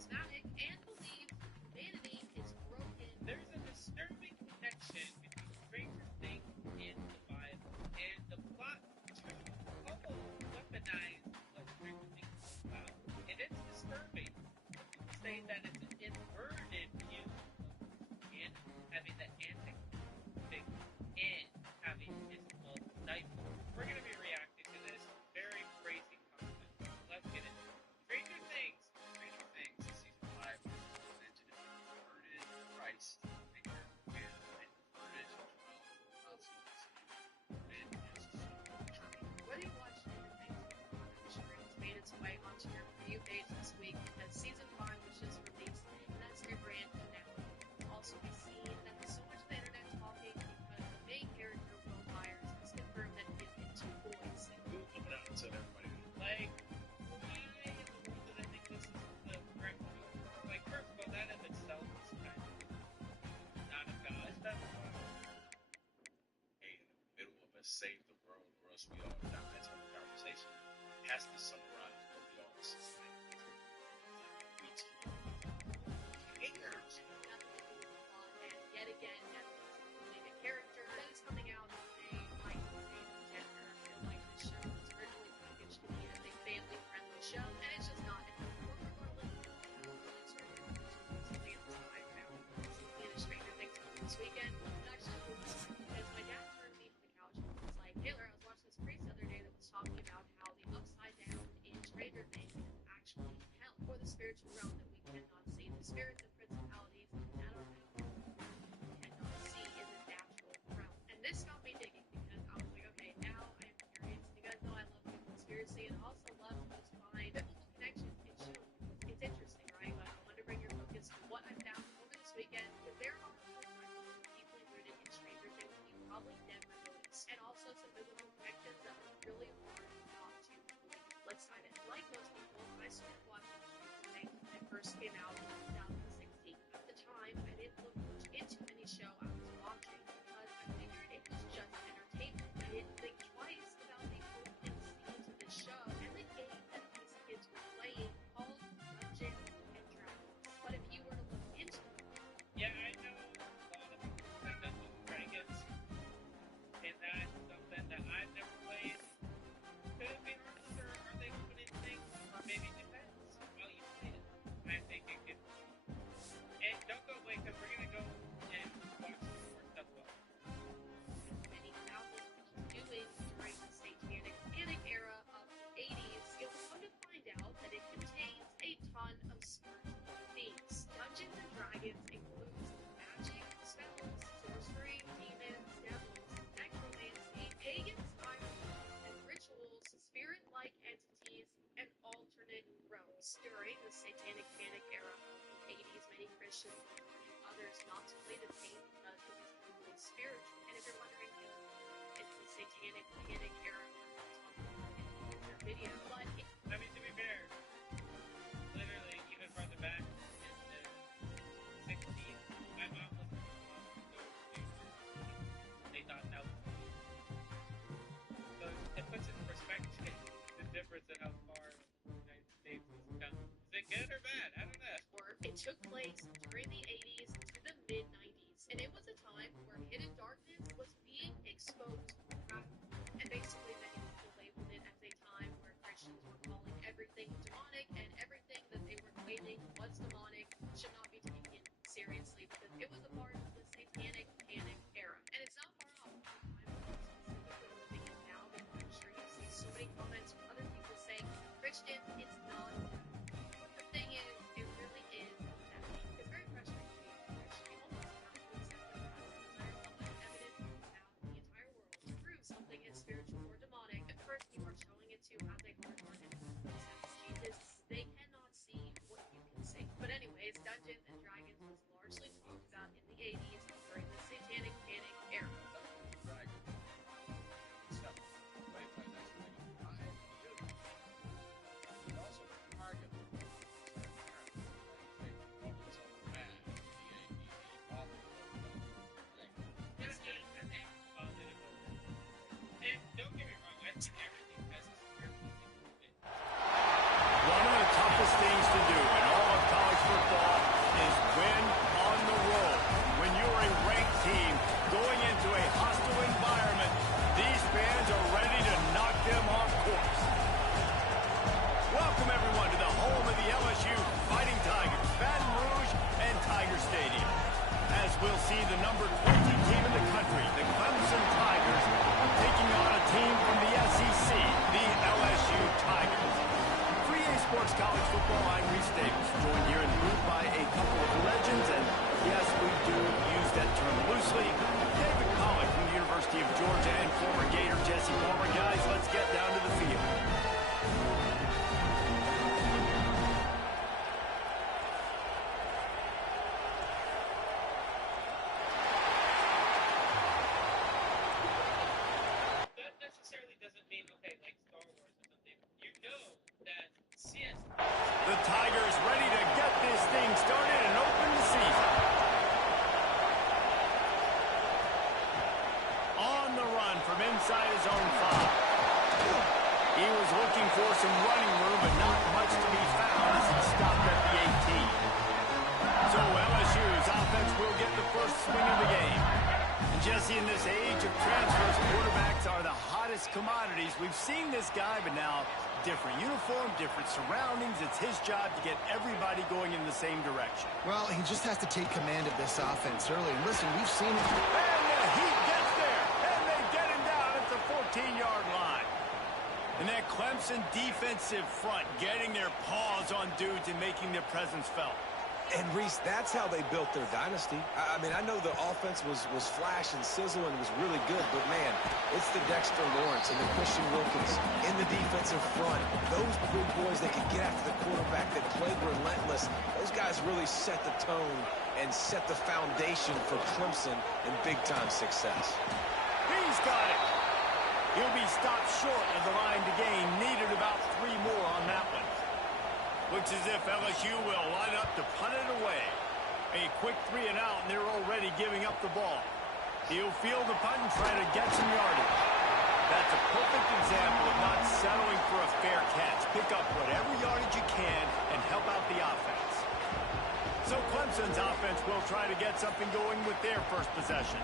charismatic and believes humanity is broken. There's a disturbing connection between Stranger Things and the Bible, and the plot almost weaponized what Stranger Things is about. And it's disturbing. Some people say that it's an inverted view of and having the anti and having physical diaper. We're going to be reacting to this very crazy concept. So let's get into it. Stranger Things, season 5 is presented in an inverted Christ figure and an inverted Whether you watched Stranger Things or not, I'm sure it's made its way onto your review page this week because season 5 was just released, and that's their grand finale. Also, we've seen that there's so much of the internet talking because the main character, Will Myers, has confirmed that he is into boys. And Google coming out and said everybody like, why in the world did I think this is the correct view? Like, first of all, that in itself is kind of not of God. hey, in the middle of a save the world or else we all die type of conversation has to summarize what we all see. We cares. And yet again, Netflix is including a character that is coming out and saying, like, gender. I feel like this show was originally packaged to be a big family-friendly show, and it's just not. And regardless, something else that I found recently in a Stranger Things film this weekend, it actually was because my dad turned me to the couch and was like, Taylor, I was watching this priest the other day that was talking about how the upside down in Stranger Things is actually hell, or the spiritual realm that we cannot see. The spirits and principalities that are out there we cannot see in the natural realm. And this got me digging because I was like, okay, now I am curious. You guys know I love the conspiracy and I also love to just find biblical connections in shows. It's interesting, right? But I wanted to bring your focus to what I found over this weekend because there are deeply rooted in Stranger Things that you probably never noticed. And also some biblical connections that were really hard not to believe. Let's dive in. Like most people, I started watching Stranger Things when it first came out in 2016. At the time, I didn't look much into any show I was watching because I figured it was just entertainment. I didn't think twice about the opening scenes of this show and the game that these kids were playing called Dungeons and Dragons. But if you were to look into it, Yeah, I know a lot of people play Dungeons and Dragons, and that's something that I've never played. Could it be harmless, or are they opening things? Or maybe it depends while you play it. I think it could. And don't go away, because we're going to go and watch some more stuff. many thousands of doing during the satanic panic era of the 80s, you'll come to find out that it contains a ton of spiritual themes. Dungeons and Dragons includes magic, spells, sorcery, demons, devils, necromancy, pagan spirits, and rituals, spirit-like entities, and alternate realms. During the satanic panic era of the 80s, many Christians were warning others not to play the game because it was truly spiritual. And if you're wondering if the satanic panic era was talking about it in their video, but I mean, to be fair, literally, even farther back in the 60s, my mom was they thought that was so it puts in perspective the difference in how far the United States has come. Is it good or bad? I don't know. it took place during the 80s to the mid-90s, and it was a time where hidden darkness was being exposed rapidly. And basically, many people labeled it as a time where Christians were calling everything demonic, and everything that they were claiming was demonic should not be taken seriously because it was a part of the satanic panic era. And it's not far off from the time we're specifically living in now, because I'm sure you see so many comments from other people saying, Christian, it's not bad. But the thing is, it really is that it's very frustrating to be a Christian. You almost have to accept the fact that no matter how much evidence you have in the entire world to prove something is spiritual or demonic, the person you are showing it to has a hard heart and Jesus, they cannot see what you can looking for some running room, but not much to be found as it stopped at the 18. So LSU's offense will get the first swing of the game. And Jesse, in this age of transfers, quarterbacks are the hottest commodities. We've seen this guy, but now different uniform, different surroundings. It's his job to get everybody going in the same direction. Well, he just has to take command of this offense early. And listen, we've seen it. And the heat gets there, and they get him down at the 14-yard line. And that Clemson defensive front getting their paws on dudes and making their presence felt. And, Reese, that's how they built their dynasty. I mean, I know the offense was flash and sizzle and was really good, but, man, it's the Dexter Lawrence and the Christian Wilkins in the defensive front. Those big boys that can get after the quarterback, that play relentless, those guys really set the tone and set the foundation for Clemson and big-time success. He's got it. He'll be stopped short of the line to gain. Needed about 3 more on that one. Looks as if LSU will line up to punt it away. A quick 3 and out, and they're already giving up the ball. He'll field the punt and try to get some yardage. That's a perfect example of not settling for a fair catch. Pick up whatever yardage you can and help out the offense. So Clemson's offense will try to get something going with their first possession.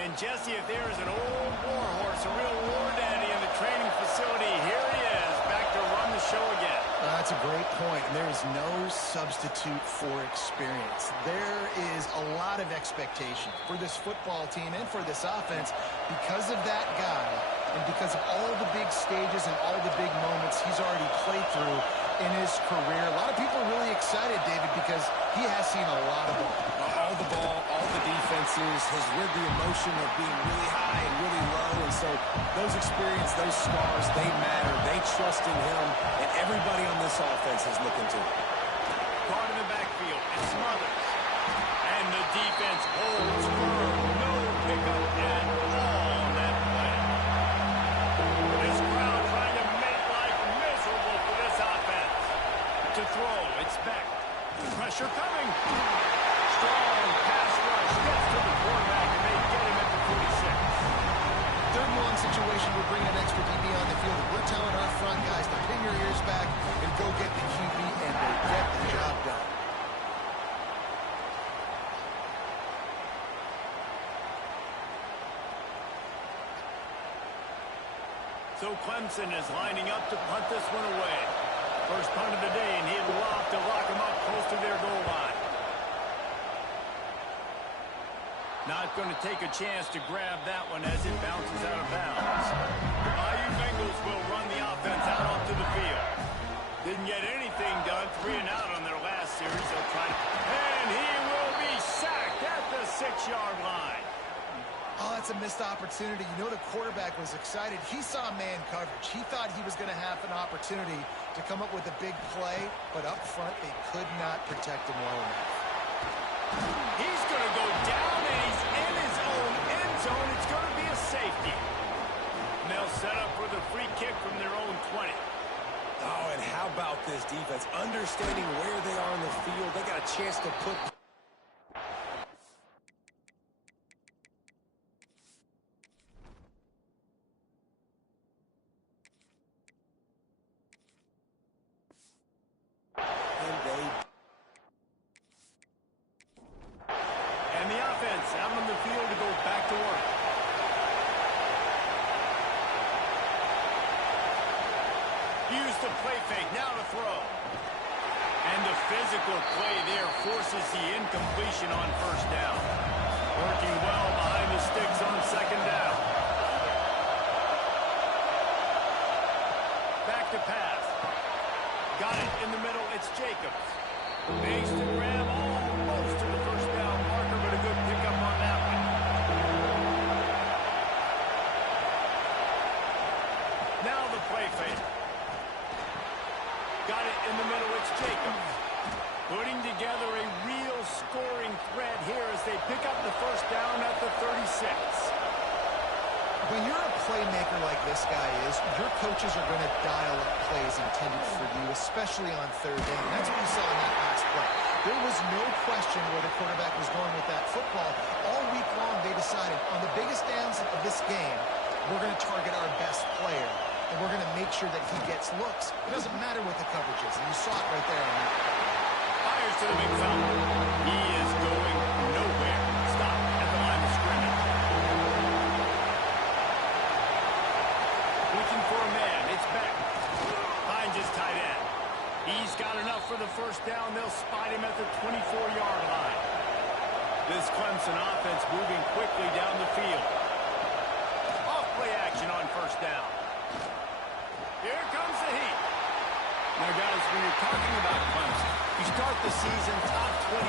And Jesse, if there is an old war horse, a real war daddy in the training facility, here he is, back to run the show again. That's a great point. There is no substitute for experience. There is a lot of expectation for this football team and for this offense because of that guy and because of all the big stages and all the big moments he's already played through in his career. A lot of people are really excited, David, because he has seen a lot of ball. All the ball, all the defenses, has rid the emotion of being really high and really low. And so those experiences, those scars, they matter. They trust in him, and everybody on this offense is looking to it. Caught in the backfield, and smothers. And the defense holds firm. No pickup at all on that play. This crowd trying to make life miserable for this offense. To throw, it's Beck. Pressure coming. Strong pass rush. Gets to the quarterback, and they get him at the 46. Third and long situation, we're bringing an extra DB on the field. We're telling our front guys to pin your ears back and go get the QB, and they get the job done. So Clemson is lining up to punt this one away. First punt of the day, and he'll lob to lock him up close to their goal line. Not going to take a chance to grab that one as it bounces out of bounds. The Bayou Bengals will run the offense out onto the field. Didn't get anything done. 3 and out on their last series. They'll try to... And he will be sacked at the 6-yard line. Oh, that's a missed opportunity. You know the quarterback was excited. He saw man coverage. He thought he was going to have an opportunity to come up with a big play, but up front they could not protect him well enough. He's going to go down, and he's in his own end zone. It's going to be a safety. And they'll set up for the free kick from their own 20. Oh, and how about this defense? Understanding where they are in the field. They got a chance to put... And the offense out on the field to go back to work. Use the play fake, now to throw. And the physical play there forces the incompletion on first down. Working well behind the sticks on second down. Back to pass. Got it in the middle, it's Jacobs. Makes the grab almost to the first down marker, but a good pickup on that one. Now the play fake. Got it in the middle, it's Jacobs. Putting together a real scoring threat here as they pick up the first down at the 36. When you're a playmaker like this guy is, your coaches are going to dial up plays intended for you, especially on third down. That's what we saw in that last play. There was no question where the quarterback was going with that football. All week long, they decided on the biggest downs of this game, we're going to target our best player. and we're going to make sure that he gets looks. It doesn't matter what the coverage is, and you saw it right there on that. Fires to the big fella. He is going nowhere. Stop at the line of scrimmage. Looking for a man. It's back. Finds his tight end. He's got enough for the first down. They'll spot him at the 24-yard line. This Clemson offense moving quickly down the field. Off play action on first down. Here comes the heat. Now, guys, when you're talking about Clemson, you start the season top 25.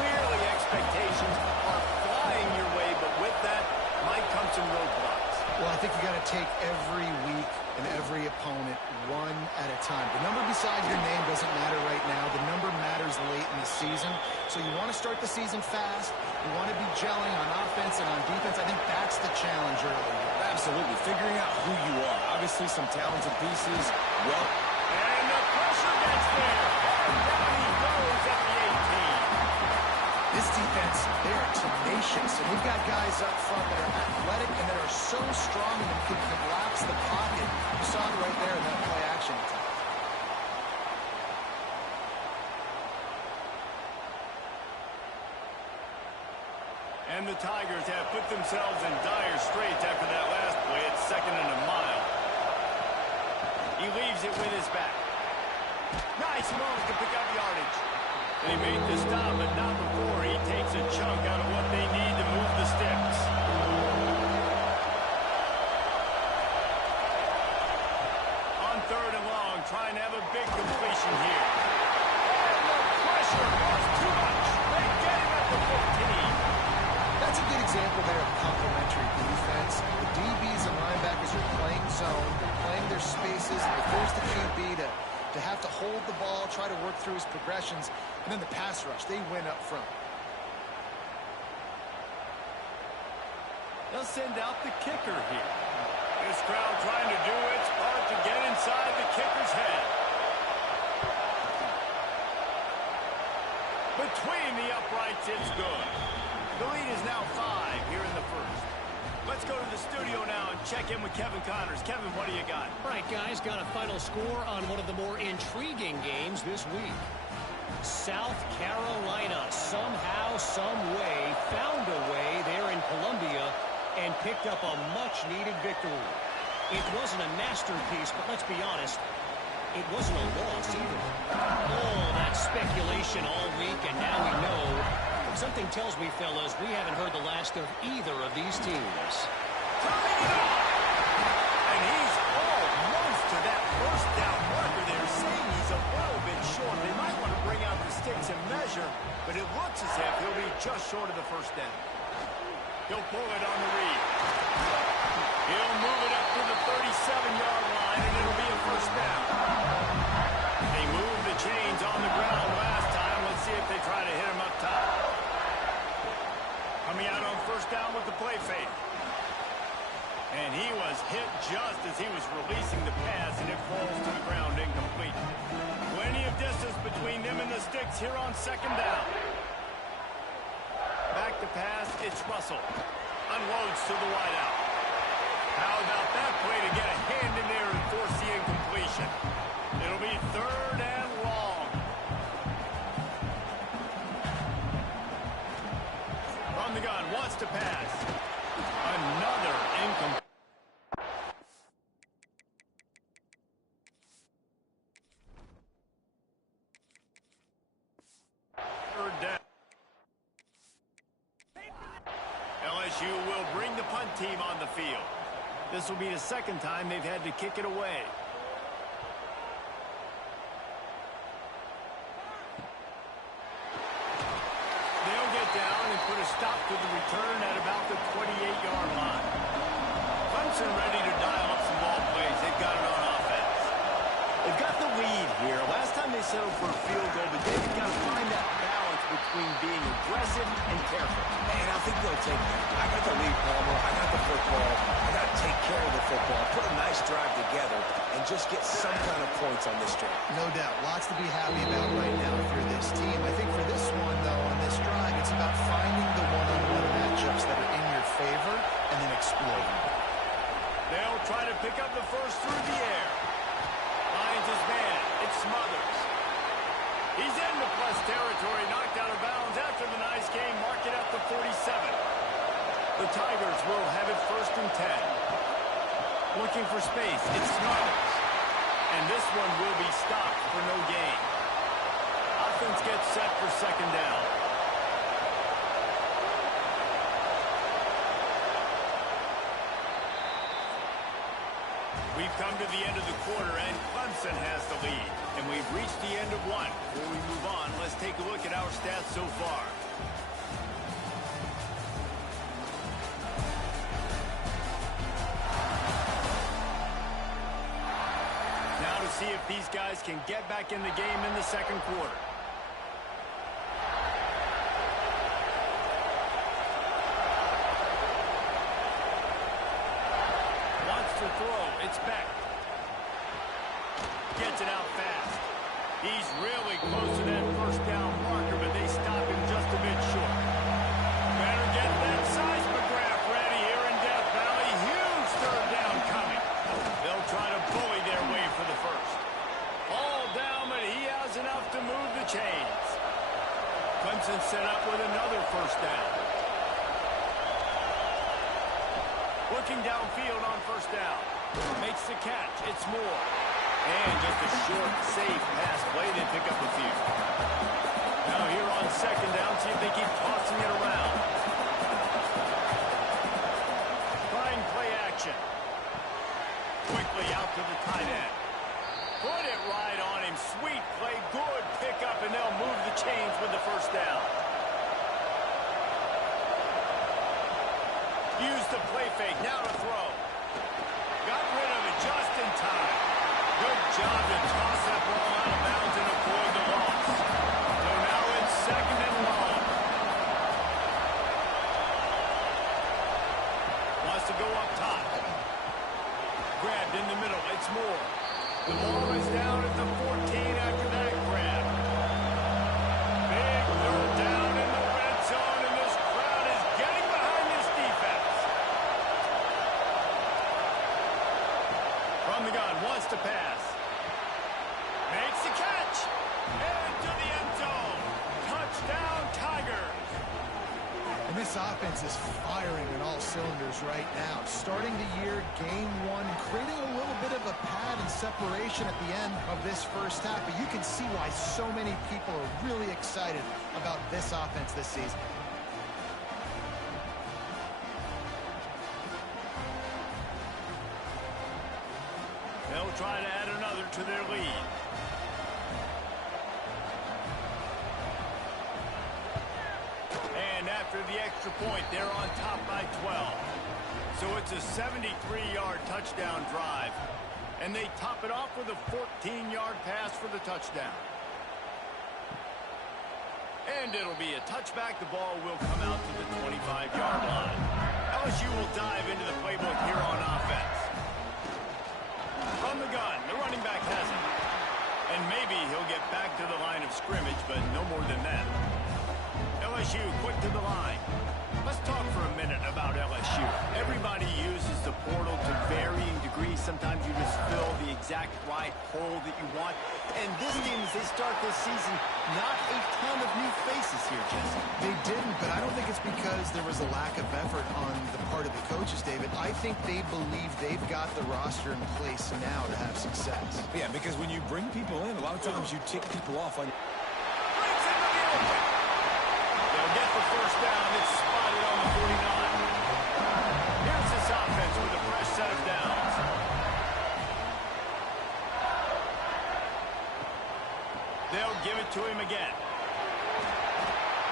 Clearly, expectations are flying your way, but with that might come some roadblocks. Well, I think you got to take every week and every opponent one at a time. The number beside your name doesn't matter right now. The number matters late in the season. So you want to start the season fast. You want to be gelling on offense and on defense. I think that's the challenge early. Absolutely. Figuring out who you are. Obviously, some talented pieces. Well, and the pressure gets there. And down he goes at the 18. This defense, they are tenacious. And they've got guys up front that are athletic and that are so strong and can collapse the pocket. You saw it right there in that play action attack. And the Tigers have put themselves in dire straits after that last play. It's 2nd and a mile. He leaves it with his back. Nice move to pick up yardage. And he made the stop, but not before he takes a chunk out of what they need to move the sticks. On 3rd and long, trying to have a big completion here. And the pressure was too much. They get him at the 15. That's a good example there of complementary defense. The DBs and linebackers are playing zone, they're playing their spaces, and they force the QB to have to hold the ball, try to work through his progressions, and then the pass rush, they win up front. They'll send out the kicker here. This crowd trying to do its part to get inside the kicker's head. Between the uprights, it's good. The lead is now 5 here in the first. Let's go to the studio now and check in with Kevin Connors. Kevin, what do you got? All right, guys, got a final score on one of the more intriguing games this week. South Carolina somehow, some way, found a way there in Columbia and picked up a much-needed victory. It wasn't a masterpiece, but let's be honest, it wasn't a loss either. Oh, that's speculation all week, and now we know. Something tells me, fellas, we haven't heard the last of either of these teams. Turning it on! And he's almost to that first down marker there, saying he's a little bit short. They might want to bring out the sticks and measure, but it looks as if he'll be just short of the first down. He'll pull it on the read. He'll move it up to the 37-yard line, and it'll be a first down. They moved the chains on the ground last time. Let's see if they try to hit him up top. Coming out on first down with the play fake. And he was hit just as he was releasing the pass, and it falls to the ground incomplete. Plenty of distance between them and the sticks here on 2nd down. Back to pass, it's Russell. Unloads to the wideout. How about that play to get a hand in there and force the incompletion? It'll be 3rd and long. From the gun, wants to pass. Another incomplete. LSU will bring the punt team on the field. This will be the 2nd time they've had to kick it away. They'll get down and put a stop to the return at about the 28-yard line. Clemson ready to dial up some ball plays. They've got it on offense. They've got the lead here. Last time they settled for a field goal, but they've got to find that balance between being aggressive and careful. and I think they'll take that. I got the lead, Palmer. I got the football. I got to take care of the football, put a nice drive together, and just get some kind of points on this drive. No doubt. Lots to be happy about right now if you're this team. I think for this one, though, on this drive, it's about finding the one-on-one matchups that are in your favor and then exploiting them. They'll try to pick up the first through Northwest Territory knocked out of bounds after the nice game. Mark it at the 47. The Tigers will have it 1st and 10. Looking for space. It's Smiles. And this one will be stopped for no gain. Offense gets set for 2nd down. We've come to the end of the quarter, and Clemson has the lead. And we've reached the end of one. Before we move on, let's take a look at our stats so far. Now to see if these guys can get back in the game in the 2nd quarter. Throw. It's back. Gets it out fast. He's really close to that 1st down marker, but they stop him just a bit short. Better get that seismograph ready here in Death Valley. Huge 3rd down coming. They'll try to bully their way for the 1st. All down, but he has enough to move the chains. Clemson set up with another 1st down. Looking downfield on 1st down. Makes the catch. It's Moore. And just a short, safe pass play. They pick up a few. Now here on 2nd down, see if they keep tossing it around. Trying play action. Quickly out to the tight end. Put it right on him. Sweet play. Good pickup, and they'll move the chains with the 1st down. Use the play fake. Now to throw. Got rid of it just in time. Good job to toss that ball out of bounds and avoid the loss. So now it's 2nd and long. Wants to go up top. Grabbed in the middle. It's Moore. The ball is down at the 14 after that grab. Big 3rd down in the red zone, and this crowd is getting behind this defense. From the gun, wants to pass. Makes the catch. Into the end zone. Touchdown, Tigers. And this offense is firing on all cylinders right now. Starting the year, game 1, creating a little bit of a pad and separation at the end of this 1st half. But you can see why so many people are really excited about this offense this season. They'll try to add another to their lead. And after the extra point, they're on top by 12. So it's a 73-yard touchdown drive. And they top it off with a 14-yard pass for the touchdown. And it'll be a touchback. The ball will come out to the 25-yard line. LSU will dive into the playbook here on offense. From the gun, the running back has it. And maybe he'll get back to the line of scrimmage, but no more than that. LSU quick to the line. Let's talk for a minute about LSU. Everybody uses the portal to varying degrees. Sometimes you just fill the exact right hole that you want. And this game, as they start this season, not a ton of new faces here, Jesse. They didn't, but I don't think it's because there was a lack of effort on the part of the coaches, David. I think they believe they've got the roster in place now to have success. Yeah, because when you bring people in, a lot of times you tick people off on... Breaks into the open. They'll get the 1st down. It's spotted on the 49. Here's this offense with a fresh set of downs. They'll give it to him again.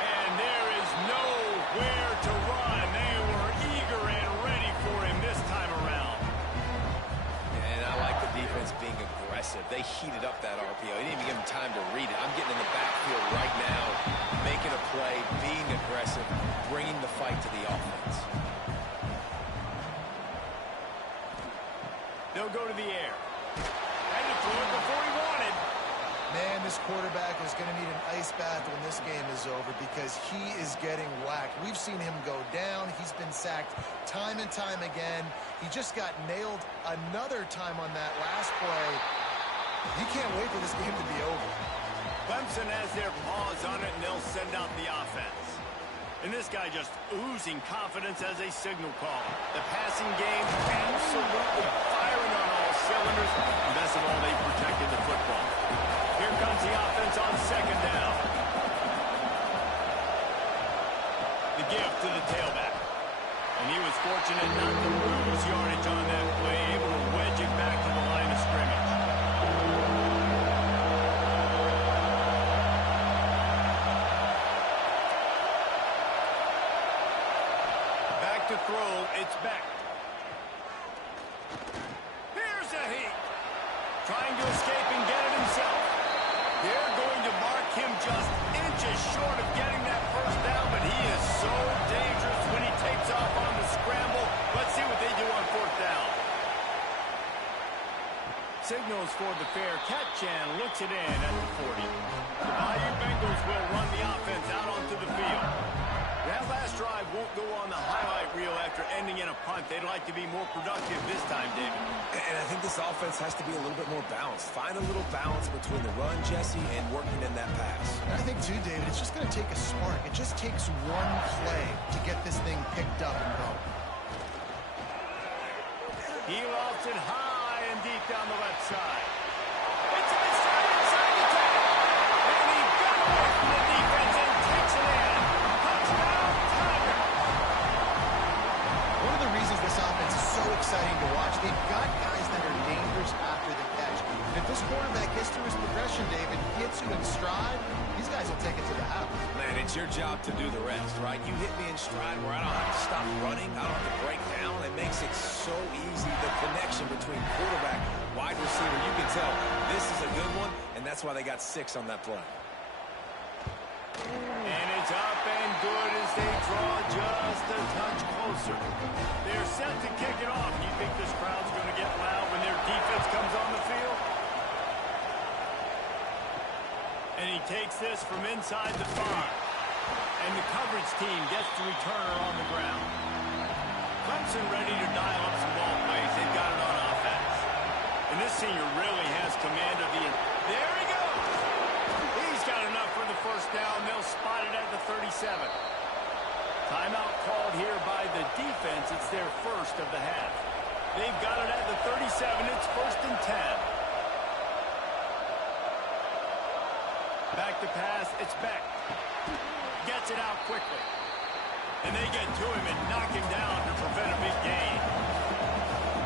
And there is nowhere to run. They were eager and ready for him this time around. And I like the defense being aggressive. They heated up that RPO. He didn't even give him time to read it. I'm getting in the backfield right now, making a play, being aggressive, bringing the fight to the offense. They'll go to the air. And to throw it before he wanted. Man, this quarterback is going to need an ice bath when this game is over because he is getting whacked. We've seen him go down. He's been sacked time and time again. He just got nailed another time on that last play. He can't wait for this game to be over. Clemson has their paws on it, and they'll send out the offense. And this guy just oozing confidence as a signal caller. The passing game absolutely firing on all cylinders. And best of all, they protected the football. Here comes the offense on second down. The give to the tailback. And he was fortunate not to lose yardage on that play, able to wedge it back to the line of scrimmage. Back to throw, it's Beck. Here's a heat. Trying to escape and get it himself. They're going to mark him just inches short of getting that first down, but he is so dangerous when he takes off on the scramble. Let's see what they do on fourth down. Signals for the fair catch and looks it in at the 40. The Bayou Bengals will run the offense out onto the field. That last drive won't go on the highlight reel after ending in a punt. They'd like to be more productive this time, David. And I think this offense has to be a little bit more balanced. Find a little balance between the run, Jesse, and working in that pass. And I think, too, David, it's just going to take a spark. It just takes one play to get this thing picked up and going. He lofts it high and deep down the left side. It's a straight inside the 10. And he got away from the defense and takes it in. Touchdown, Tiger. One of the reasons this offense is so exciting to watch, they've got guys that are dangerous after the catch. And if this quarterback gets through his progression, David, hits you in stride, these guys will take it to the house. Man, it's your job to do the rest, right? You hit me in stride where I don't have to stop running. I don't have to break down. It makes it so easy. The connection between quarterback, wide receiver, you can tell this is a good one, and that's why they got 6 on that play. And it's up and good as they draw just a touch closer. They're set to kick it off. You think this crowd's going to get loud when their defense comes on the field? And he takes this from inside the 5. And the coverage team gets the returner on the ground. Clemson ready to dial up some ball plays. They've got it on offense. And this senior really has command of the... There he goes! He's got enough for the first down. They'll spot it at the 37. Timeout called here by the defense. It's their first of the half. They've got it at the 37. It's 1st and 10. Back to pass. It's Beck. Gets it out quickly. And they get to him and knock him down to prevent a big gain.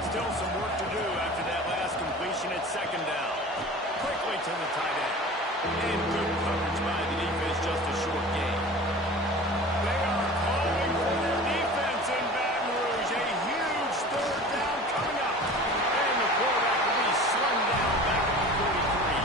Still some work to do after that last completion at 2nd down. Quickly to the tight end. And good coverage by the defense, just a short gain. They are calling for their defense in Baton Rouge. A huge 3rd down coming up. And the quarterback will be slung down back at the 43.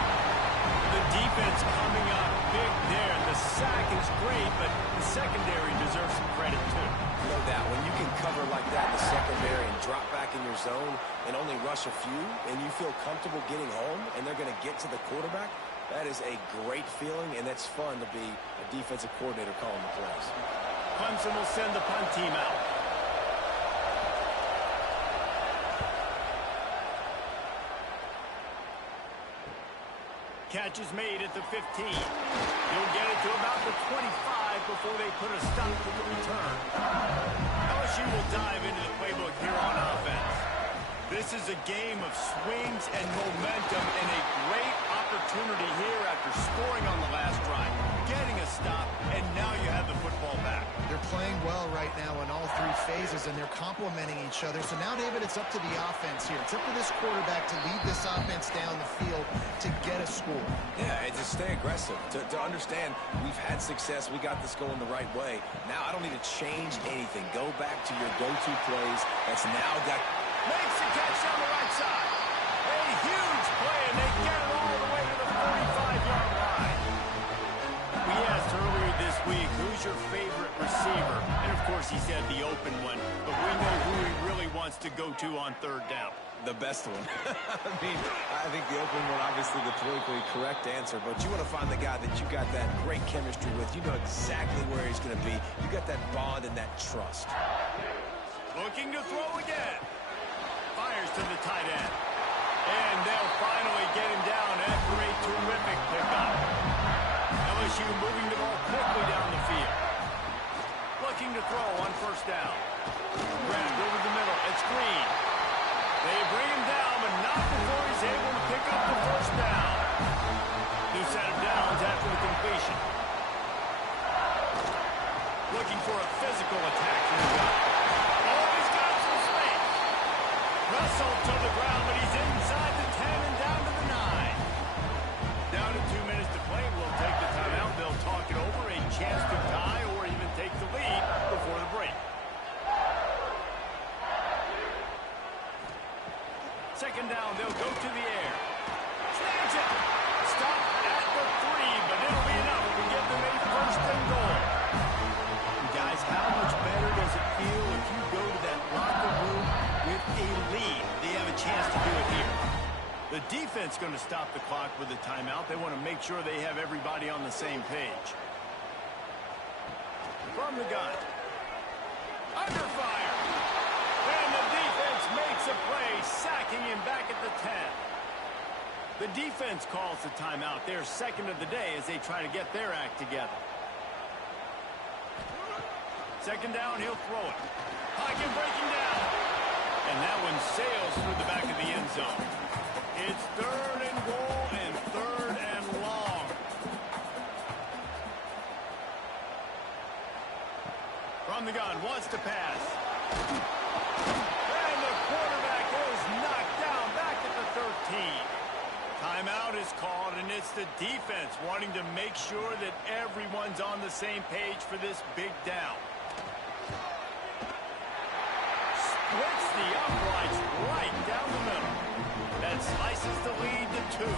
The defense coming up big there. The sack is great, but the secondary deserves some credit too. No doubt. When you can cover like that in the secondary and drop back in your zone and only rush a few, and you feel comfortable getting home, and they're going to get to the quarterback, that is a great feeling, and it's fun to be a defensive coordinator calling the plays. Clemson will send the punt team out. Catch is made at the 15. He'll get it to about the 25 before they put a stop to the return. LSU will dive into the playbook here on offense. This is a game of swings and momentum and a great opportunity here after scoring on the last drive, getting a stop, and now you have the football back. They're playing well right now in all 3 phases, and they're complementing each other. So now, David, it's up to the offense here. It's up to this quarterback to lead this offense down the field to get a score. Yeah, and to stay aggressive, to understand we've had success, we got this going the right way. Now I don't need to change anything. Go back to your go-to plays. That's now got... Makes the catch on the right side. A huge play, and they get it all the way to the 45-yard line. We asked earlier this week, who's your favorite receiver? And, of course, he said the open one. But we know who he really wants to go to on 3rd down. The best one. I think the open one, obviously the politically correct answer, but you want to find the guy that you got that great chemistry with. You know exactly where he's going to be. You got that bond and that trust. Looking to throw again. Fires to the tight end. And they'll finally get him down after a terrific pickup. LSU moving the ball quickly down the field. Looking to throw on first down. Grabbed over the middle. It's Green. They bring him down, but not before he's able to pick up the first down. New set of downs after the completion. Looking for a physical attack from the guy. Oh, he's got some space. Wrestled to the ground, but he's inside the 10 and down to the 9. Down to 2 minutes to play. We'll take the timeout. They'll talk it over. A chance to tie or even take the lead before the break. Second down, they'll go to the air. Snags it. Stop at the 3, but it'll be enough to give them a first and goal. Guys, how much better does it feel if you go to that locker room with a lead? They have a chance to do it here. The defense going to stop the clock with a timeout. They want to make sure they have everybody on the same page. From the gun. Under fire. And the defense makes a play, sacking him back at the 10. The defense calls the timeout. Their second of the day as they try to get their act together. Second down, he'll throw it. Pocket breaking down. And that one sails through the back of the end zone. It's third and goal and third and long. From the gun, wants to pass. And the quarterback is knocked down back at the 13. Timeout is called, and it's the defense wanting to make sure that everyone's on the same page for this big down. Splits the uprights right down the middle. That slices the lead to 2.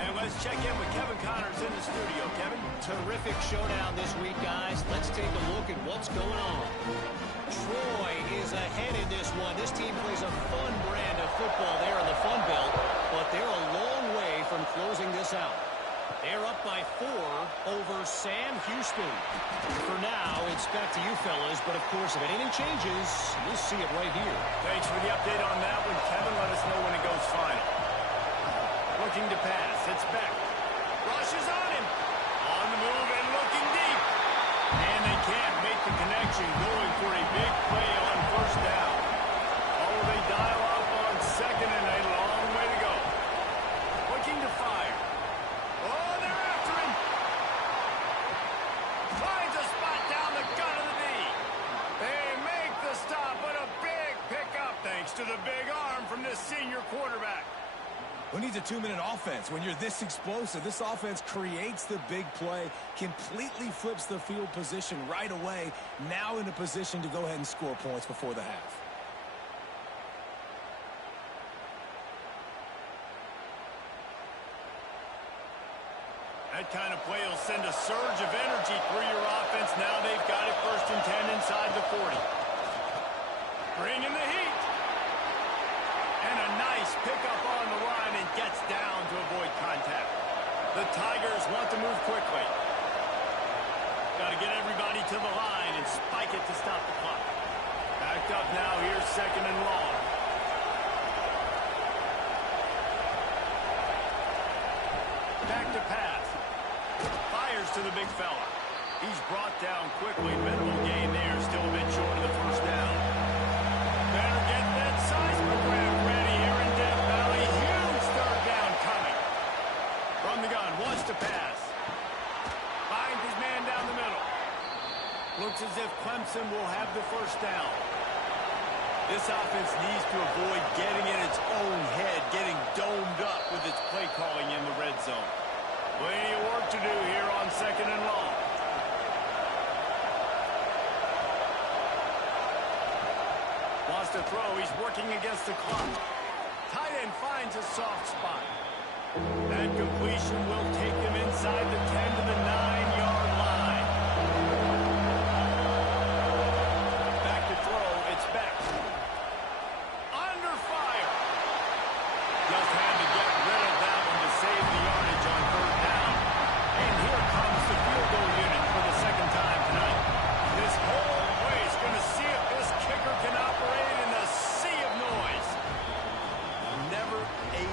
And let's check in with Kevin Connors in the studio. Kevin? Terrific showdown this week, guys. Let's take a look at what's going on. Troy is ahead in this one. This team plays a fun brand of football there in the Fun Belt, but they're a long way from closing this out. They're up by 4 over Sam Houston. For now, it's back to you fellas, but of course, if anything changes, we'll see it right here. Thanks for the update on that one, Kevin. Let us know when it goes final. Looking to pass. It's Beck. Rushes on him. On the move and looking deep. And they can't make the connection, going for a big play on first down. Oh, they dial up on second and a long way to go. Looking to fire. Oh, they're after him. Finds a spot down the gut of the knee. They make the stop, but a big pickup thanks to the big arm from this senior quarterback. Who needs a 2-minute offense? When you're this explosive, this offense creates the big play, completely flips the field position right away, now in a position to go ahead and score points before the half. That kind of play will send a surge of energy through your offense. Now they've got it first and 10 inside the 40. Bringing the heat. And a nice pickup on the line and gets down to avoid contact. The Tigers want to move quickly. Got to get everybody to the line and spike it to stop the clock. Backed up now. Here's second and long. Back to pass. Fires to the big fella. He's brought down quickly. Minimal gain there. Still a bit short of the first down. Better get that seismograph ready here in Death Valley. Huge third down coming. From the gun. Wants to pass. Finds his man down the middle. Looks as if Clemson will have the first down. This offense needs to avoid getting in its own head, getting domed up with its play calling in the red zone. Plenty of work to do here on second and long. Wants to throw. He's working against the clock. Tight end finds a soft spot. That completion will take them inside the 10 to the 9-yard line. Back to throw. It's Beck. Under fire. Just had to get rid of that one to save the yardage on third down. And here comes the field goal unit for the second time tonight. This whole place going to see if this kicker can operate in the sea of noise. Never a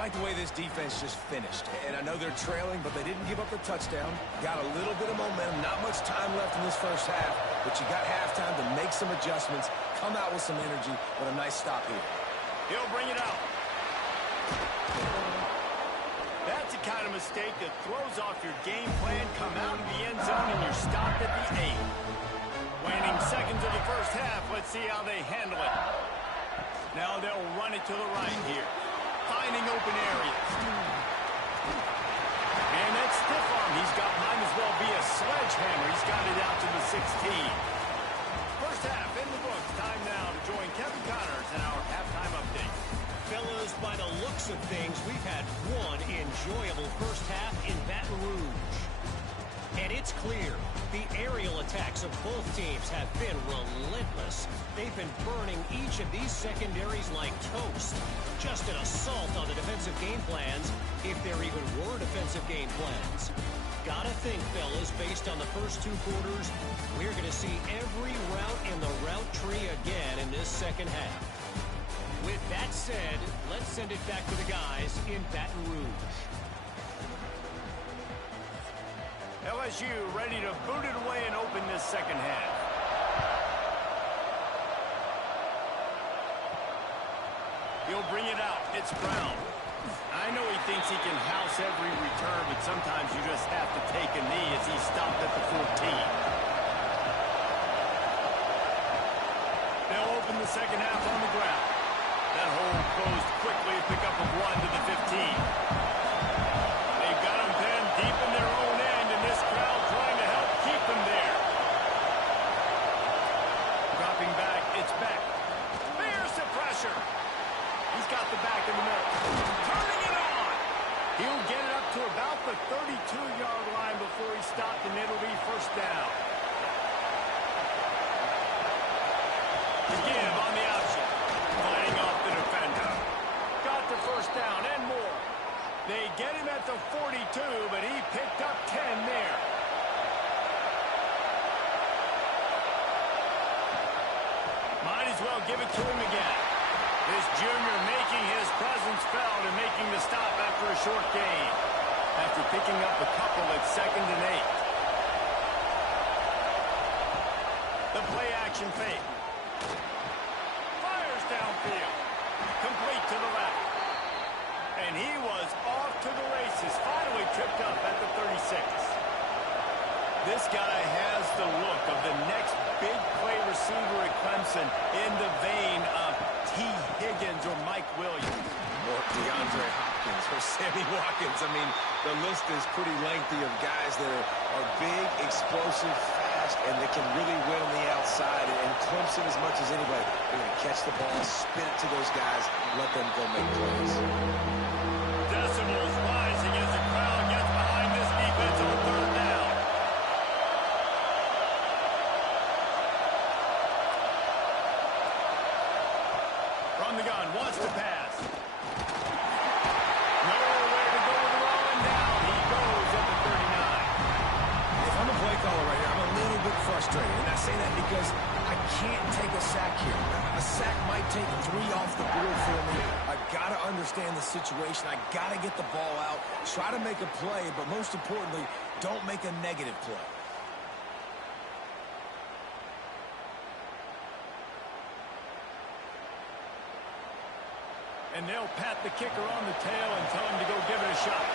like the way this defense just finished. And I know they're trailing, but they didn't give up the touchdown. Got a little bit of momentum. Not much time left in this first half, but you got halftime to make some adjustments, come out with some energy, but a nice stop here. He'll bring it out. That's the kind of mistake that throws off your game plan. Come out of the end zone and you're stopped at the 8. Waning seconds of the first half. Let's see how they handle it. Now they'll run it to the right here. Finding open areas. And that stiff arm he's got might as well be a sledgehammer. He's got it out to the 16. First half in the books. Time now to join Kevin Connors in our halftime update. Fellas, by the looks of things, we've had one enjoyable first half in Baton Rouge. And it's clear, the aerial attacks of both teams have been relentless. They've been burning each of these secondaries like toast. Just an assault on the defensive game plans, if there even were defensive game plans. Gotta think, fellas, based on the first 2 quarters, we're going to see every route in the route tree again in this second half. With that said, let's send it back to the guys in Baton Rouge. LSU ready to boot it away and open this second half. He'll bring it out. It's Brown. I know he thinks he can house every return, but sometimes you just have to take a knee as he's stopped at the 14. They'll open the second half on the ground. That hole closed quickly, pick up a 1 to the 15. They've got them pinned deep in their own end, and this crowd trying to help keep them there. Dropping back, it's back. There's the pressure. He's got the back in the middle. Turning it on. He'll get it up to about the 32-yard line before he stopped, and it'll be first down. To give on the option. Playing off the defender. Got the first down and more. They get him at the 42, but he picked up 10 there. Might as well give it to him again. This junior making his presence felt and making the stop after a short gain. After picking up a couple at 2nd and 8. The play action fake. Fires downfield. Complete to the left. And he was off to the races. Finally tripped up at the 36. This guy has the look of the next big play receiver at Clemson in the vein of T. Higgins or Mike Williams. Or DeAndre Hopkins or Sammy Watkins. I mean, the list is pretty lengthy of guys that are big, explosive, fast, and that can really win on the outside. And Clemson, as much as anybody, they're going to catch the ball, spin it to those guys, let them go make plays. Decimals rising as the crowd gets behind this defense on 3rd down. From the gun, wants to pass. Nowhere to go with the ball, and down he goes at the 39. If I'm a play caller right here, I'm a little bit frustrated. And I say that because I can't take a sack here. A sack might take 3 off the board for me. I got to understand the situation. I got to get the ball out, try to make a play, but most importantly, don't make a negative play. And they'll pat the kicker on the tail and tell him to go give it a shot.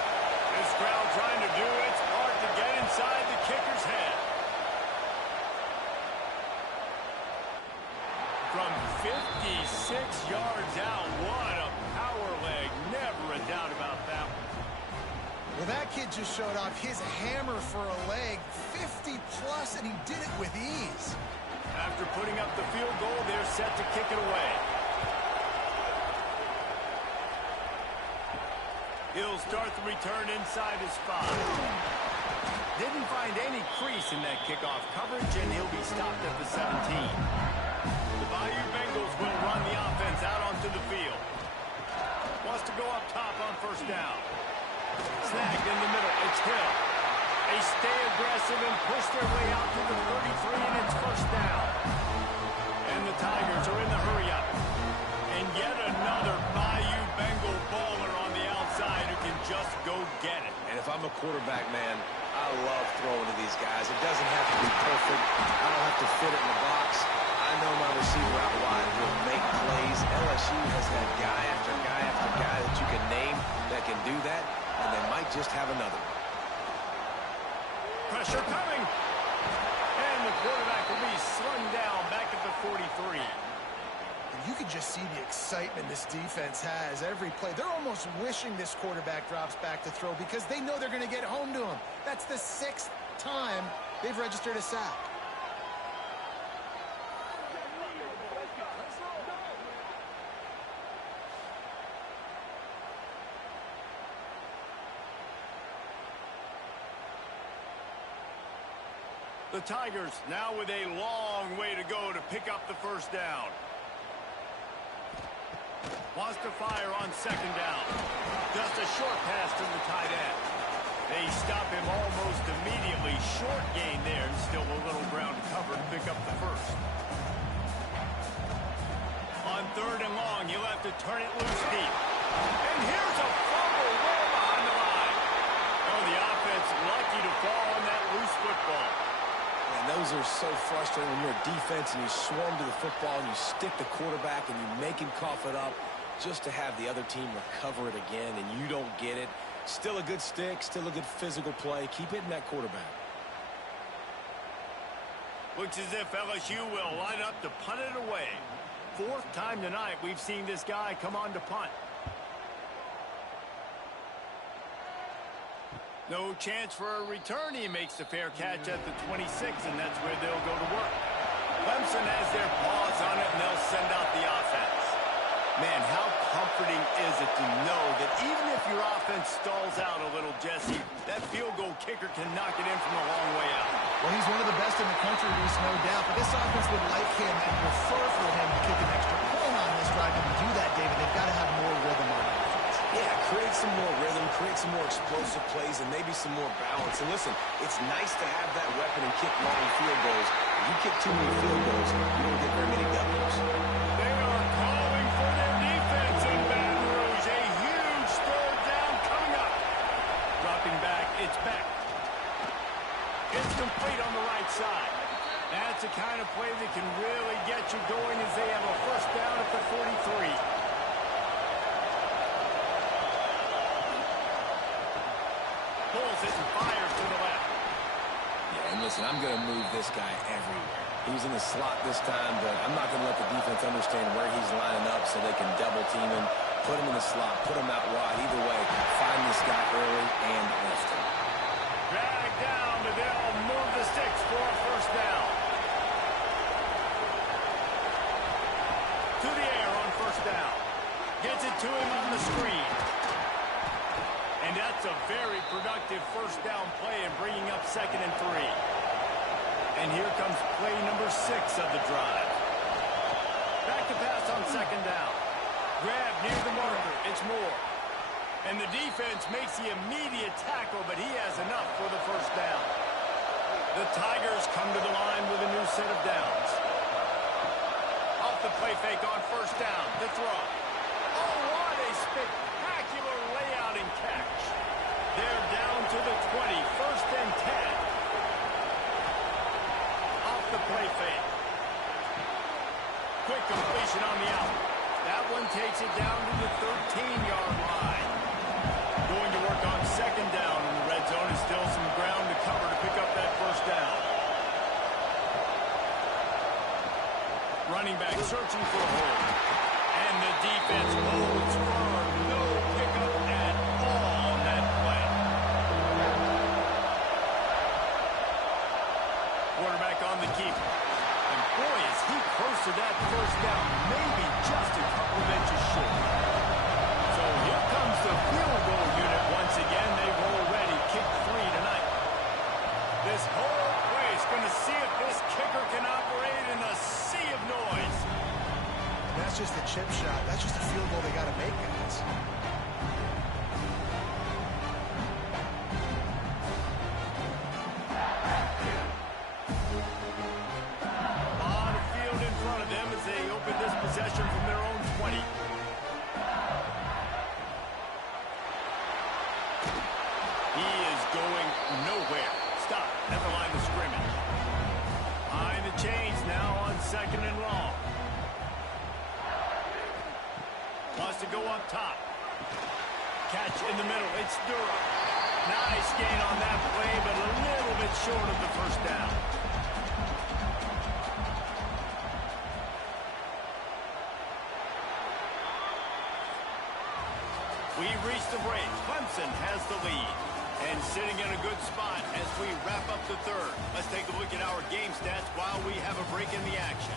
This crowd trying to do its part to get inside the kicker's head. From 56 yards out, what a power leg. Never a doubt about that one. Well, that kid just showed off his hammer for a leg, 50-plus, and he did it with ease. After putting up the field goal, they're set to kick it away. He'll start the return inside his 5. Didn't find any crease in that kickoff coverage, and he'll be stopped at the 17. The Bayou Bengals will run the offense out onto the field. Wants to go up top on first down. Snagged in the middle. It's Hill. They stay aggressive and push their way out to the 33, and it's first down. And the Tigers are in the hurry-up. And yet another Bayou Bengal baller on the outside. I'm a quarterback, man, I love throwing to these guys. It doesn't have to be perfect. I don't have to fit it in the box. I know my receiver out wide will make plays. LSU has had guy after guy after guy that you can name that can do that, and they might just have another one. Pressure coming. And the quarterback will be slung down back at the 43. You can just see the excitement this defense has every play. They're almost wishing this quarterback drops back to throw because they know they're going to get home to him. That's the 6th time they've registered a sack. The Tigers now with a long way to go to pick up the first down. Wants to fire on second down. Just a short pass to the tight end. They stop him almost immediately. Short gain there, and still a little ground to cover to pick up the first. On third and long, he'll have to turn it loose deep. And here's a fumble way behind the line. Oh, the offense lucky to fall on that loose football. And those are so frustrating when you're a defense and you swarm to the football and you stick the quarterback and you make him cough it up just to have the other team recover it again and you don't get it. Still a good stick, still a good physical play. Keep hitting that quarterback. Looks as if LSU will line up to punt it away. 4th time tonight we've seen this guy come on to punt. No chance for a return. He makes the fair catch at the 26, and that's where they'll go to work. Clemson has their paws on it, and they'll send out the offense. Man, how comforting is it to know that even if your offense stalls out a little, Jesse, that field goal kicker can knock it in from a long way out. Well, he's one of the best in the country, Reese, no doubt. But this offense would like him and prefer for him to kick an extra point on this drive. And to do that, David, they've got to have more rhythm on offense. Yeah, create some more rhythm, create some more explosive plays, and maybe some more balance. And listen, it's nice to have that weapon and kick long field goals. If you kick too many field goals, you don't get very many W's. They are calling for their defense in Baton Rouge. A huge third down coming up. Dropping back, it's back. It's complete on the right side. That's the kind of play that can really get you going as they have a first down at the 43. Pulls it and fires to the left. Yeah, and listen, I'm going to move this guy everywhere. He was in the slot this time, but I'm not going to let the defense understand where he's lining up so they can double team him, put him in the slot, put him out wide. Either way, find this guy early and often. Drag down, but they'll move the sticks for a first down. To the air on first down. Gets it to him on the screen. And that's a very productive first down play and bringing up 2nd and 3. And here comes play number 6 of the drive. Back to pass on second down. Grab near the marker. It's Moore. And the defense makes the immediate tackle, but he has enough for the first down. The Tigers come to the line with a new set of downs. Off the play fake on first down. The throw. Oh, what a spectacular layout and catch. They're down to the 20. 1st and 10. Off the play fake. Quick completion on the out. That one takes it down to the 13-yard line. Going to work on second down in the red zone, and still some ground to cover to pick up that first down. Running back searching for a hole. And the defense holds firm. No pickup at all on that play. Quarterback on the keeper. And boy, is he close to that first down. Maybe just a couple of inches short. So here comes the field goal unit once again. They've already kicked 3 tonight. This whole place going to see if this kicker can operate in a sea of noise. That's just a chip shot. That's just a field goal they got to make, guys. On the field in front of them as they open this possession from their own 20. He is nowhere. Stop at the line of scrimmage. Behind the chains now on 2nd and long. Wants to go up top. Catch in the middle. It's Durham. Nice gain on that play, but a little bit short of the first down. We've reached the break. Clemson has the lead. And sitting in a good spot as we wrap up the third. Let's take a look at our game stats while we have a break in the action.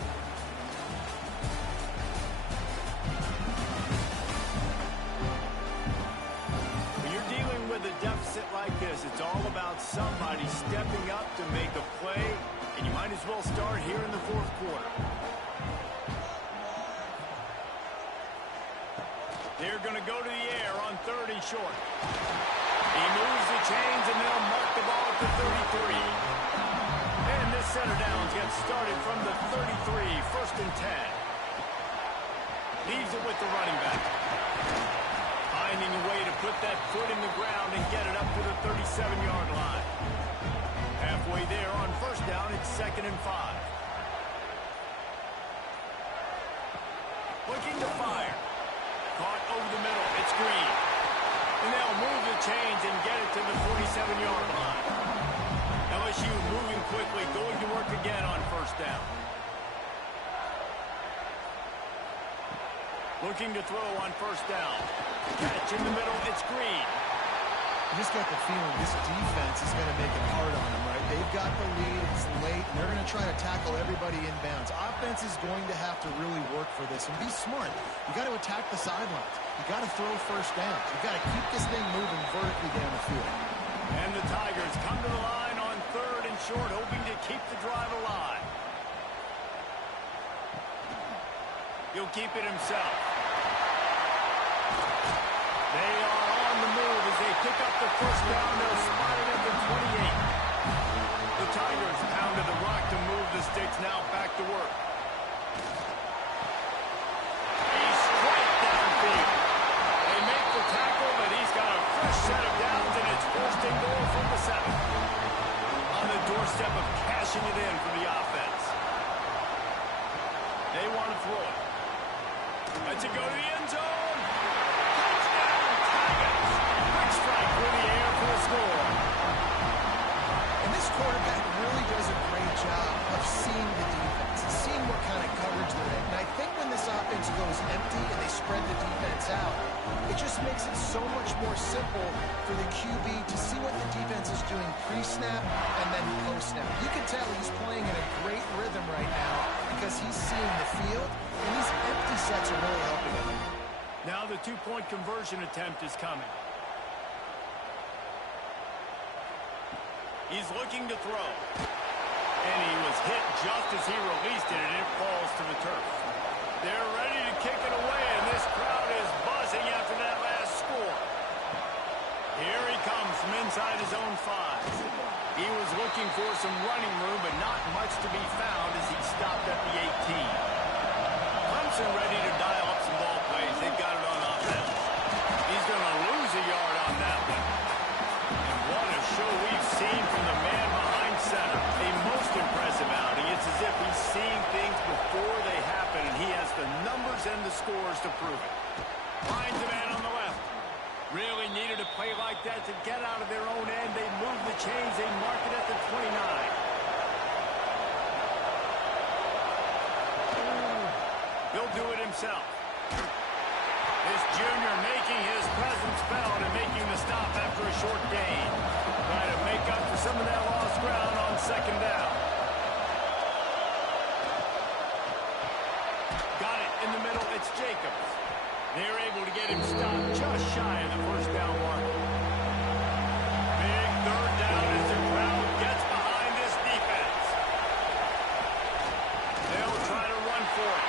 When you're dealing with a deficit like this, it's all about somebody stepping up to make a play, and you might as well start here in the fourth quarter. They're going to go to the air on 3rd and short. He moves the chains, and they'll mark the ball at the 33. And this center downs gets started from the 33, 1st and 10. Leaves it with the running back. Finding a way to put that foot in the ground and get it up to the 37-yard line. Halfway there on 1st down, it's 2nd and 5. Looking to fire. Caught over the middle. It's Green. And they'll move the chains and get it to the 47-yard line. LSU moving quickly, going to work again on 1st down. Looking to throw on 1st down. Catch in the middle. It's Green. You just got the feeling this defense is going to make it hard on them, right? They've got the lead. It's late, and they're going to try to tackle everybody inbounds. Offense is going to have to really work for this and be smart. You got to attack the sidelines. You got to throw 1st downs. You got to keep this thing moving vertically down the field. And the Tigers come to the line on 3rd and short, hoping to keep the drive alive. He'll keep it himself. They are on the move as they pick up the 1st down. They'll spot it at the 28. The Tigers pounded the rock to move the sticks. Now back to work. He's straight downfield. They make the tackle, but he's got a fresh set of downs, and it's 1st and goal from the 7. On the doorstep of cashing it in for the offense. They want to throw it. Let's it go to the end zone. Touchdown, Tigers. Quick strike through the air for the score. And this quarterback really does a great job of seeing the defense and seeing what kind of coverage they're in. And I think when this offense goes empty and they spread the defense out, it just makes it so much more simple for the QB to see what the defense is doing pre-snap and then post-snap. You can tell he's playing in a great rhythm right now because he's seeing the field, and these empty sets are really helping him. Now the 2-point conversion attempt is coming. He's looking to throw. And he was hit just as he released it, and it falls to the turf. They're ready to kick it away, and this crowd is buzzing after that last score. Here he comes from inside his own 5. He was looking for some running room, but not much to be found as he stopped at the 18. Clemson ready to dial up some ball plays. They've got it on offense. He's going to lose a yard on that one. And what a show we've seen from the man behind center. A most impressive outing. It's as if he's seeing things before they happen, and he has the numbers and the scores to prove it. Finds a man on the left. Really needed a play like that to get out of their own end. They move the chains. They mark it at the 29. He'll do it himself. This junior making his presence felt and making the stop after a short gain. Trying to make up for some of that lost ground on 2nd down. Got it in the middle. It's Jacobs. They're able to get him stopped just shy of the 1st down mark. Big 3rd down as the crowd gets behind this defense. They'll try to run for it.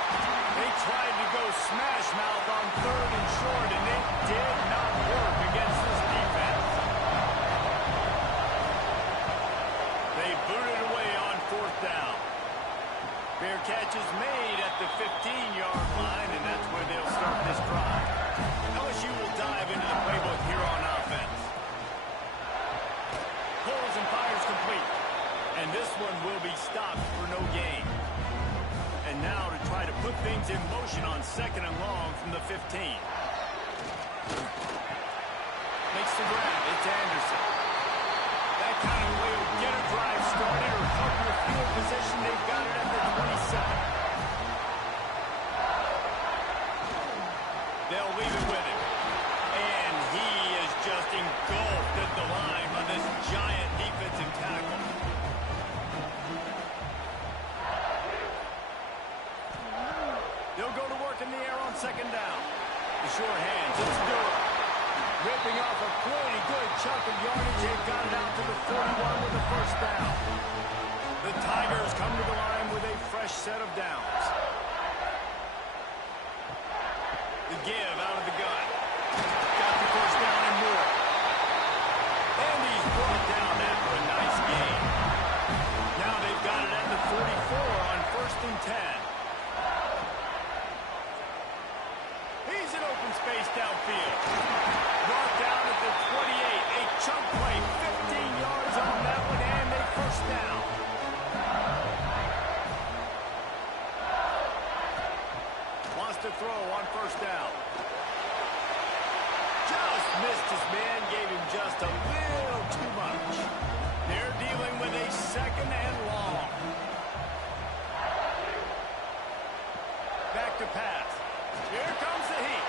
They tried to go smash mouth on 3rd and short, and it did not work against this defense. They booted away on 4th down. Fair catch is made at the 15-yard line, and that's where they'll start this drive. LSU will dive into the playbook second and long from the 15. Makes the grab. It's Anderson. That kind of way will get a drive started or help your field position. They've got it at the 27. They'll leave it with him. And he is just engulfed at the line by this giant defensive tackle. They'll go to work in the air on second down. The short hands. It's Durham. Ripping off a pretty good chunk of yardage. They've got it out to the 41 with the first down. The Tigers come to the line with a fresh set of downs. The give out of the gun. Got the first down and more. And he's brought down after a nice gain. Now they've got it at the 44 on 1st and 10. He's in open space downfield. Brought down at the 28. A chunk play, 15 yards on that one, and a first down. Wants to throw on first down. Just missed his man, gave him just a little too much. They're dealing with a second and long. Back to pass. Here comes the heat.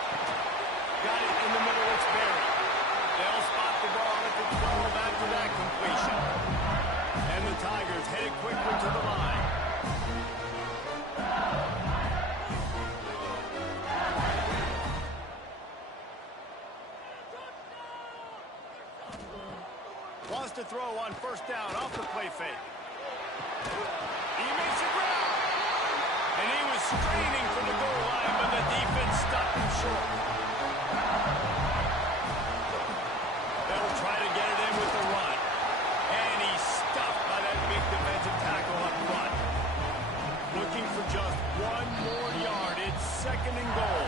Got it in the middle, it's Barry. They'll spot the ball at the 12 after that completion. And the Tigers headed quickly to the line. Wants to throw on first down off the play fake. He makes a grab. And he was straining for the goal line, but the defense stopped him short. They'll try to get it in with the run. And he's stuffed by that big defensive tackle up front. Looking for just one more yard. It's second and goal.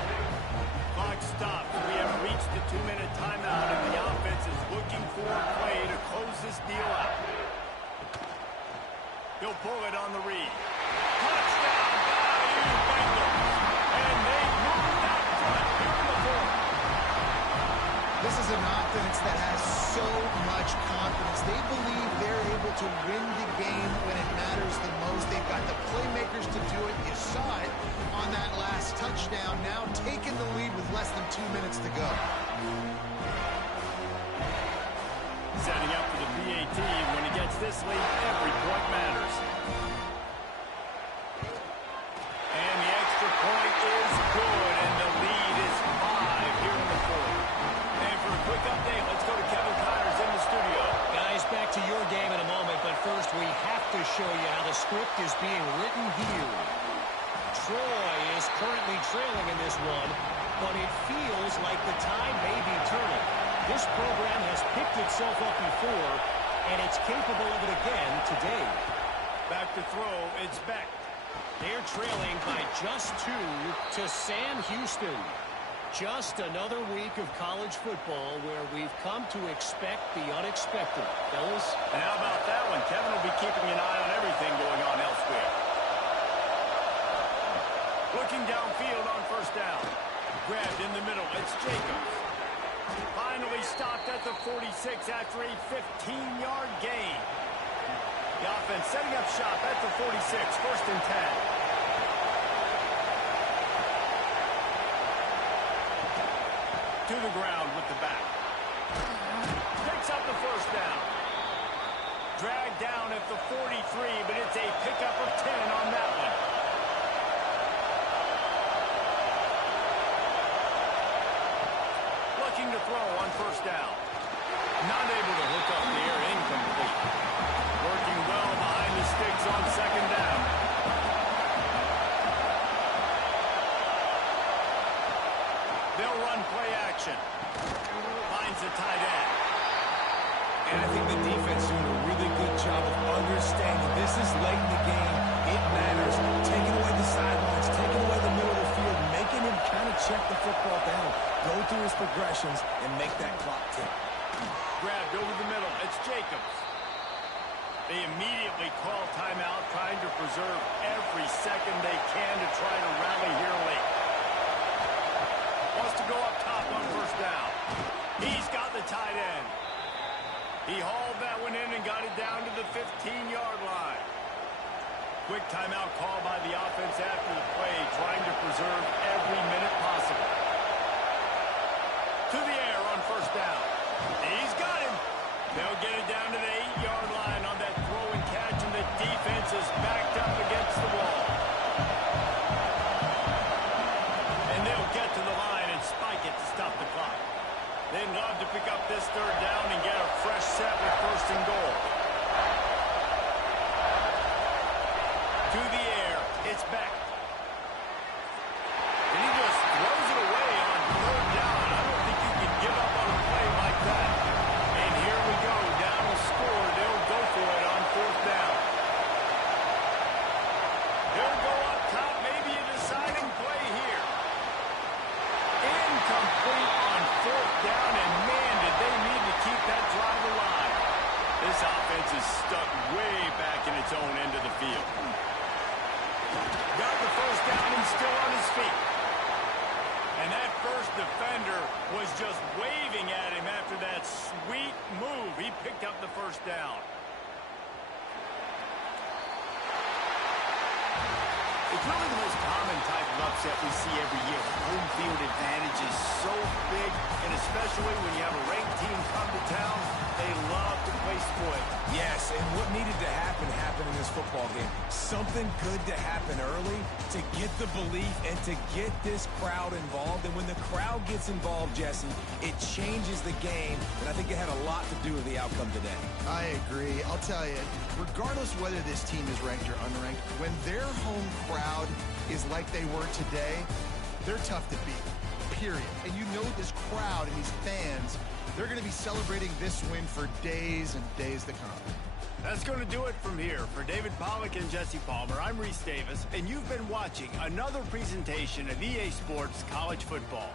Clock stopped. We have reached the 2-minute timeout, and the offense is looking for a play to close this deal out. He'll pull it on the read. Touchdown, Bama Bengals. And they moved out front here in the fourth. This is an offense that has so much confidence. They believe they're able to win the game when it matters the most. They've got the playmakers to do it. You saw it on that last touchdown. Now taking the lead with less than 2 minutes to go. Setting up for the PAT. When he gets this lead, every point matters. And the extra point is good, and the lead is 5 here in the fourth. And for a quick update, let's go to Kevin Connors in the studio. Guys, back to your game in a moment, but first we have to show you how the script is being written here. Troy is currently trailing in this one, but it feels like the tide may be turning. This program has picked itself up before, and it's capable of it again today. Back to throw, it's Beck. They're trailing by just 2 to Sam Houston. Just another week of college football where we've come to expect the unexpected. Fellas? And how about that one? Kevin will be keeping an eye on everything going on elsewhere. Looking downfield on first down. Grabbed in the middle. It's Jacobs. Finally stopped at the 46 after a 15-yard gain. The offense setting up shop at the 46, 1st and 10. To the ground with the back. Picks up the first down. Dragged down at the 43, but it's a pickup of 10 on that one. Looking to throw on first down. Not able to hook up the air, incomplete. Working well behind the sticks on second down. They'll run play action. Finds the tight end. And I think the defense doing a really good job of understanding this is late in the game. It matters. Taking away the sidelines, taking away the middle of the field, making him kind of check the football down, go through his progressions, and make that clock tick. Grabbed over the middle. It's Jacobs. They immediately call timeout, trying to preserve every second they can to try to rally here late. wants to go up top on first down. He's got the tight end. He hauled that one in and got it down to the 15-yard line. Quick timeout call by the offense after the play, trying to preserve every minute possible. To the air on first down. He's got him. They'll get it down to the 8-yard line on that throw and catch, and the defense is backed up against the wall. And they'll get to the line and spike it to stop the clock. They'd love to pick up this third down and get a fresh set with first and goal. To the air, it's back. And he just throws it away on third down. I don't think you can give up on a play like that. And here we go, down a score. They'll go for it on fourth down. They'll go up top, maybe a deciding play here. Incomplete on fourth down, and man, did they need to keep that drive alive. This offense is stuck way back in its own end of the field. Got the first down, he's still on his feet. And that first defender was just waving at him after that sweet move. He picked up the first down. It's really the most common type of upset we see every year. Home field advantage is so big, and especially when you have a ranked team come to town, they love to play spoil. Yes, and what needed to happen happened in this football game. Something good to happen early to get the belief and to get this crowd involved. And when the crowd gets involved, Jesse, it changes the game, and I think it had a lot to do with the outcome today. I agree. I'll tell you, regardless whether this team is ranked or unranked, when their home crowd is like they were today, they're tough to beat, period. And you know this crowd and these fans, they're going to be celebrating this win for days and days to come. That's going to do it from here. For David Pollack and Jesse Palmer, I'm Reese Davis, and you've been watching another presentation of EA Sports College Football.